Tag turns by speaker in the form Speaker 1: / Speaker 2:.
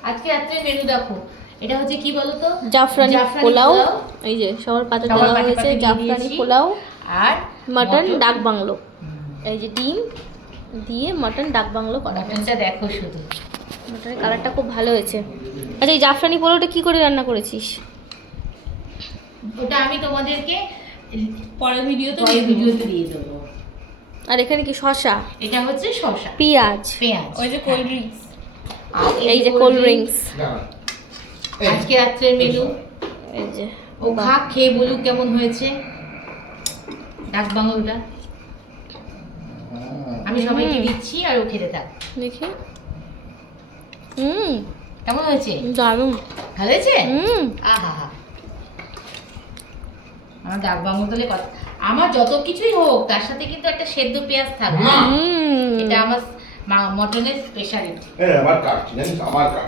Speaker 1: আজকে রাত্রে মেনু দেখো, এটা হচ্ছে কি বলতো,
Speaker 2: জাফরানি পোলাও, এই যে সবার পাতে
Speaker 1: সবার
Speaker 2: দেওয়া
Speaker 1: পাতে
Speaker 2: হয়েছে
Speaker 1: পাতে দিয়ে
Speaker 2: জাফরানি
Speaker 1: দিয়েছি।
Speaker 2: পোলাও,
Speaker 1: আর
Speaker 2: মাটন
Speaker 1: মটন।
Speaker 2: ডাক বাংলো, এই যে ডিম দিয়ে মাটন ডাক বাংলো করা হয়েছে।
Speaker 1: মটনটা দেখো শুধু,
Speaker 2: মাটনের কালারটা খুব ভালো হয়েছে। আচ্ছা, এই জাফরানি পোলাওটা কি করে রান্না করেছিস?
Speaker 1: ওটা আমি তোমাদেরকে
Speaker 3: পরের ভিডিওতে
Speaker 1: ভিডিওতে দিয়ে দেবো।
Speaker 2: আর এখানে কি শসা,
Speaker 1: এটা হচ্ছে শসা,
Speaker 2: পেঁয়াজ,
Speaker 1: পেঁয়াজ,
Speaker 3: ওই যে কোল্ড ড্রিঙ্কস,
Speaker 1: আর
Speaker 2: এই যে কোল্ড ড্রিঙ্কস,
Speaker 1: আজকে রাত্রের মেনু।
Speaker 2: এই যে
Speaker 1: ও খাক, খেয়ে বলুক কেমন হয়েছে ডাক বাংলোটা। আমি সবাইকে দিচ্ছি আর ও খেতে থাক।
Speaker 2: দেখি।
Speaker 1: কেমন হয়েছে?
Speaker 2: দারুণ।
Speaker 1: ভালো হয়েছে?
Speaker 2: হুম।
Speaker 1: আহা হা, আমার ডাক বাংলো তাহলে কথা, আমার যত কিছুই হোক তার সাথে কিন্তু একটা সেদ্ধ পেঁয়াজ থাকবে। এটা আমার মটনের স্পেশালিটি।
Speaker 4: আমার কাটছি জানিস, আমার কাটছি।